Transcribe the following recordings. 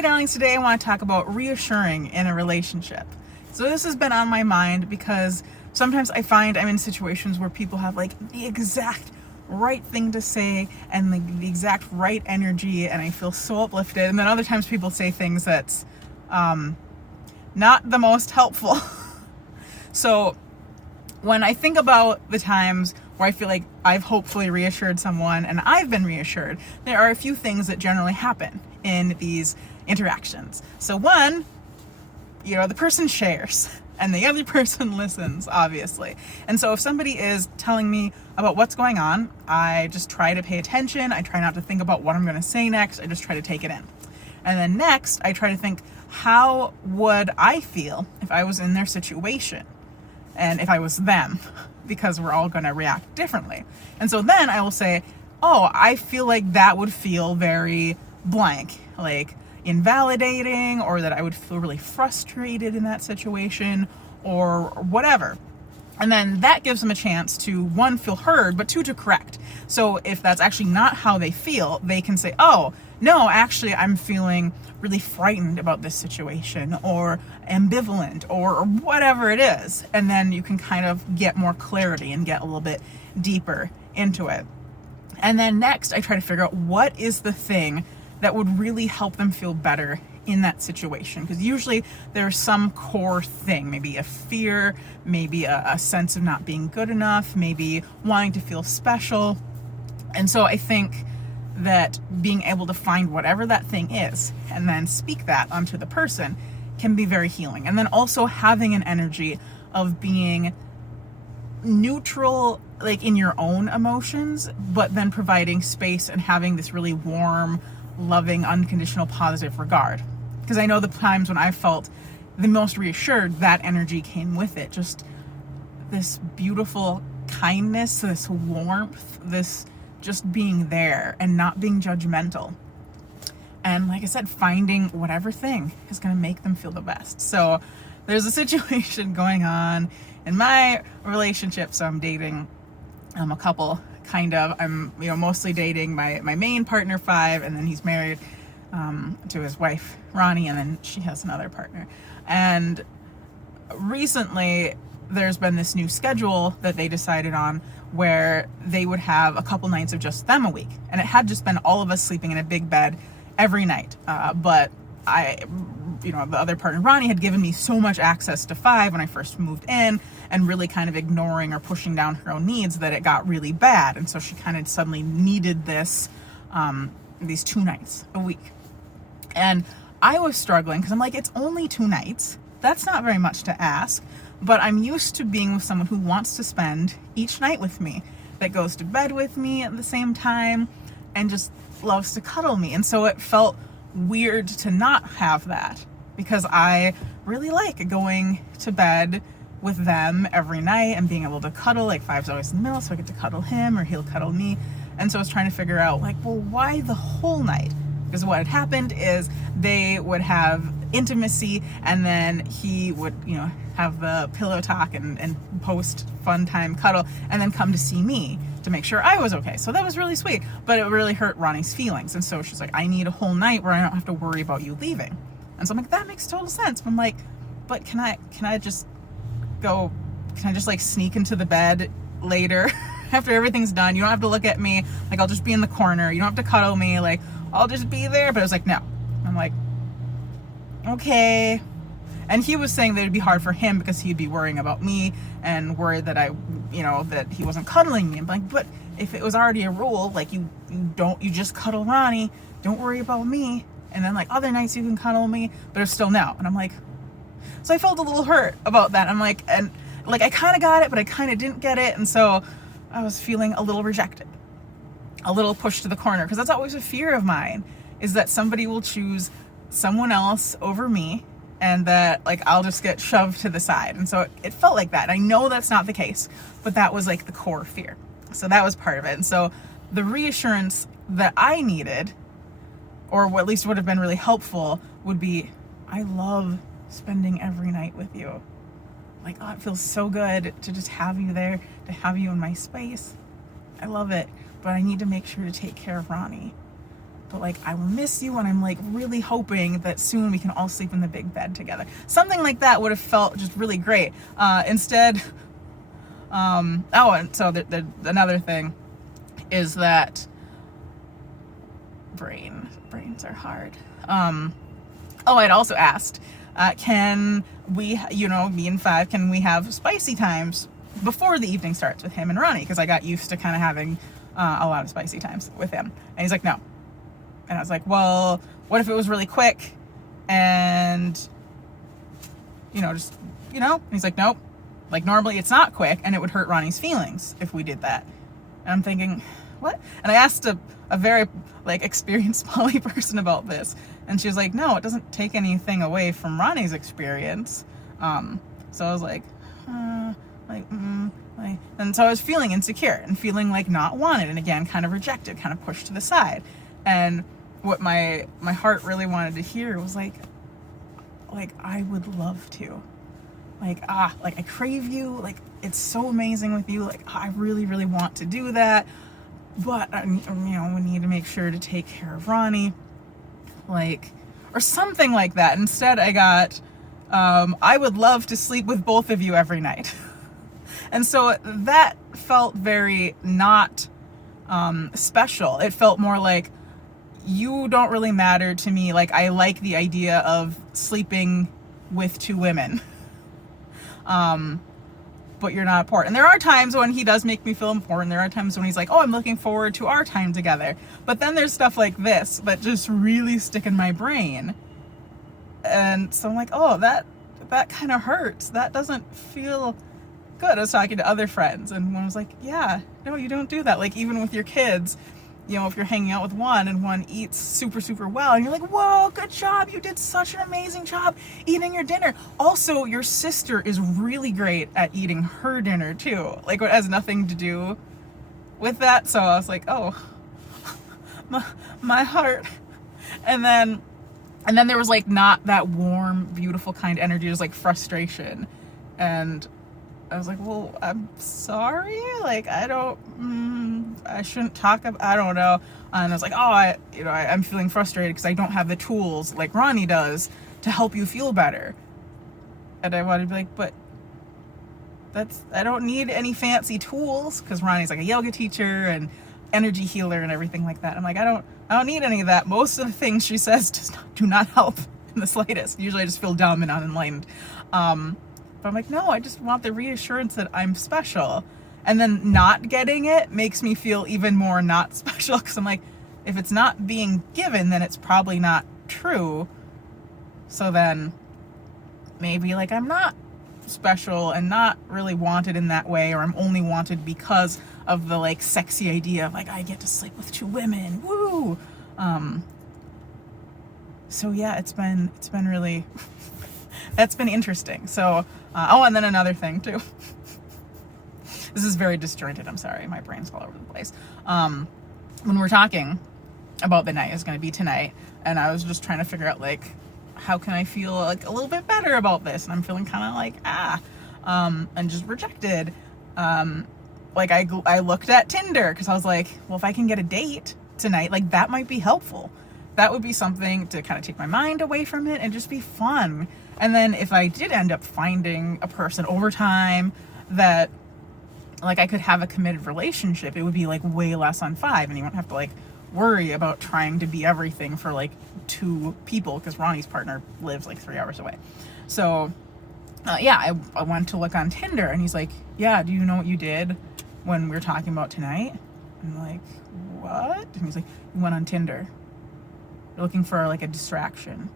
Hey darlings, today I want to talk about reassuring in a relationship. So this has been on my mind because sometimes I find I'm in situations where people have like the exact right thing to say and the exact right energy, and I feel so uplifted. And then other times people say things that's not the most helpful. So when I think about the times where I feel like I've hopefully reassured someone and I've been reassured, there are a few things that generally happen in these interactions. So one, the person shares and the other person listens, obviously. And so if somebody is telling me about what's going on, I just try to pay attention. I try not to think about what I'm going to say next. I just try to take it in. And then next, I try to think, how would I feel if I was in their situation? And if I was them, because we're all going to react differently. And so then I will say, oh, I feel like that would feel very blank, like invalidating, or that I would feel really frustrated in that situation, or whatever. And then that gives them a chance to, one, feel heard, but two, to correct. So if that's actually not how they feel, they can say, oh, no, actually, I'm feeling really frightened about this situation, or ambivalent, or whatever it is. And then you can kind of get more clarity and get a little bit deeper into it. And then next, I try to figure out what is the thing that would really help them feel better in that situation. Because usually there's some core thing, maybe a fear, maybe a sense of not being good enough, maybe wanting to feel special. And so I think that being able to find whatever that thing is and then speak that onto the person can be very healing. And then also having an energy of being neutral, like in your own emotions, but then providing space and having this really warm, loving, unconditional, positive regard. Because I know the times when I felt the most reassured, that energy came with it. Just this beautiful kindness, this warmth, this just being there and not being judgmental. And like I said, finding whatever thing is going to make them feel the best. So there's a situation going on in my relationship. So I'm dating a couple, kind of. I'm mostly dating my main partner, 5, and then he's married to his wife, Ronnie, and then she has another partner. And recently there's been this new schedule that they decided on where they would have a couple nights of just them a week. And it had just been all of us sleeping in a big bed every night. But the other partner, Ronnie, had given me so much access to 5 when I first moved in, and really kind of ignoring or pushing down her own needs, that it got really bad. And so she kind of suddenly needed these 2 nights a week. And I was struggling because I'm like, it's only 2 nights. That's not very much to ask. But I'm used to being with someone who wants to spend each night with me, that goes to bed with me at the same time, and just loves to cuddle me. And so it felt weird to not have that, because I really like going to bed with them every night and being able to cuddle. Like 5's always in the middle, so I get to cuddle him or he'll cuddle me. And so I was trying to figure out, like, well, why the whole night? Because what had happened is they would have intimacy, and then he would, have the pillow talk and post fun time cuddle, and then come to see me to make sure I was okay. So that was really sweet, but it really hurt Ronnie's feelings. And so she's like, I need a whole night where I don't have to worry about you leaving. And so I'm like, that makes total sense. But I'm like, but can I just like sneak into the bed later after everything's done? You don't have to look at me. Like, I'll just be in the corner. You don't have to cuddle me. Like, I'll just be there. But I was like, no. I'm like, okay. And he was saying that it'd be hard for him because he'd be worrying about me and worried that that he wasn't cuddling me. I'm like, but if it was already a rule, like you just cuddle Ronnie, don't worry about me. And then like other nights you can cuddle me, but it's still no. And I'm like, so I felt a little hurt about that. I'm like, and like, I kind of got it, but I kind of didn't get it. And so I was feeling a little rejected, a little pushed to the corner, because that's always a fear of mine, is that somebody will choose someone else over me, and that like I'll just get shoved to the side. And so it felt like that. I know that's not the case, but that was like the core fear. So that was part of it. And so the reassurance that I needed, or at least would have been really helpful, would be, I love spending every night with you. Like, oh, it feels so good to just have you there, to have you in my space. I love it, but I need to make sure to take care of Ronnie. but like I will miss you, and I'm like really hoping that soon we can all sleep in the big bed together. Something like that would have felt just really great. Instead, and so another thing is that brains are hard. I'd also asked, can we, me and Five, can we have spicy times before the evening starts with him and Ronnie? Because I got used to kind of having a lot of spicy times with him. And he's like, no. And I was like, well, what if it was really quick and, and he's like, nope. Like normally it's not quick and it would hurt Ronnie's feelings if we did that. And I'm thinking, what? And I asked a very experienced poly person about this, and she was like, no, it doesn't take anything away from Ronnie's experience. So I was like, and so I was feeling insecure and feeling like not wanted, and again kind of rejected, kind of pushed to the side. And what my heart really wanted to hear was like I would love to, I crave you, like it's so amazing with you, like I really really want to do that, but we need to make sure to take care of Ronnie, or something like that. Instead I got I would love to sleep with both of you every night. And so that felt very not special. It felt more like, you don't really matter to me. Like I like the idea of sleeping with two women, but you're not important. And there are times when he does make me feel important. There are times when he's like, oh, I'm looking forward to our time together. But then there's stuff like this that just really stick in my brain. And so I'm like, oh, that kind of hurts. That doesn't feel good. I was talking to other friends, and one was like, yeah, no, you don't do that. Like even with your kids, if you're hanging out with one and one eats super, super well, and you're like, whoa, good job. You did such an amazing job eating your dinner. Also, your sister is really great at eating her dinner too. Like it has nothing to do with that. So I was like, oh, my heart. And then there was like not that warm, beautiful kind of energy. It was like frustration. And I was like, well, I'm sorry. Like, I shouldn't talk about, I don't know. And I was like, oh, I'm feeling frustrated because I don't have the tools like Ronnie does to help you feel better. And I wanted to be like, but I don't need any fancy tools, because Ronnie's like a yoga teacher and energy healer and everything like that. I'm like, I don't need any of that. Most of the things she says do not help in the slightest. Usually I just feel dumb and unenlightened. But I'm like, no, I just want the reassurance that I'm special. And then not getting it makes me feel even more not special, because I'm like, if it's not being given, then it's probably not true. So then maybe I'm not special and not really wanted in that way, or I'm only wanted because of the sexy idea of I get to sleep with two women. Woo! So yeah, it's been really that's been interesting. So and then another thing too. This is very disjointed. I'm sorry. My brain's all over the place. When we're talking about the night is going to be tonight, and I was just trying to figure out how can I feel a little bit better about this, and I'm feeling kind of and just rejected. I looked at Tinder because I was like, well, if I can get a date tonight, that might be helpful. That would be something to kind of take my mind away from it and just be fun. And then if I did end up finding a person over time that I could have a committed relationship, it would be way less on Five, and you won't have to worry about trying to be everything for two people, because Ronnie's partner lives 3 hours away. So I went to look on Tinder, and he's like, yeah, do you know what you did when we were talking about tonight? I'm like, what? And he's like, you went on Tinder. You're looking for a distraction,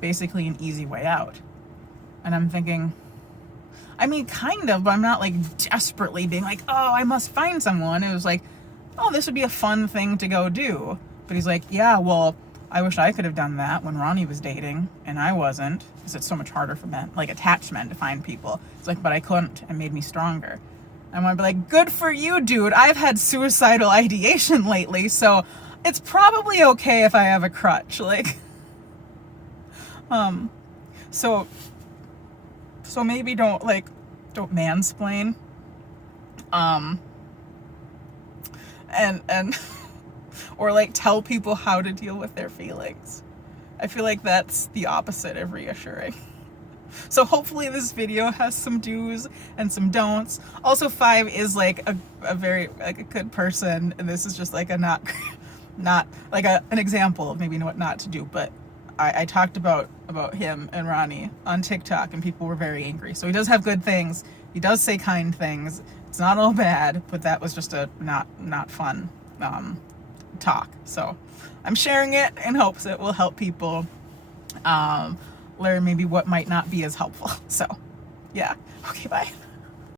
basically an easy way out. And I'm thinking, I mean, kind of, but I'm not desperately being oh, I must find someone. It was oh, this would be a fun thing to go do. But he's like, yeah, well, I wish I could have done that when Ronnie was dating and I wasn't, because it's so much harder for men, attached men, to find people. It's but I couldn't, and made me stronger. I want to be good for you, dude. I've had suicidal ideation lately, so it's probably okay if I have a crutch. So maybe don't mansplain. And or like tell people how to deal with their feelings. I feel like that's the opposite of reassuring. So hopefully this video has some do's and some don'ts. Also, 5 is like a very like a good person, and this is just like a not like an example of maybe what not to do. But I talked about him and Ronnie on TikTok, and people were very angry. So he does have good things. He does say kind things. It's not all bad, but that was just a not fun talk. So I'm sharing it in hopes it will help people learn maybe what might not be as helpful. So yeah. Okay, bye.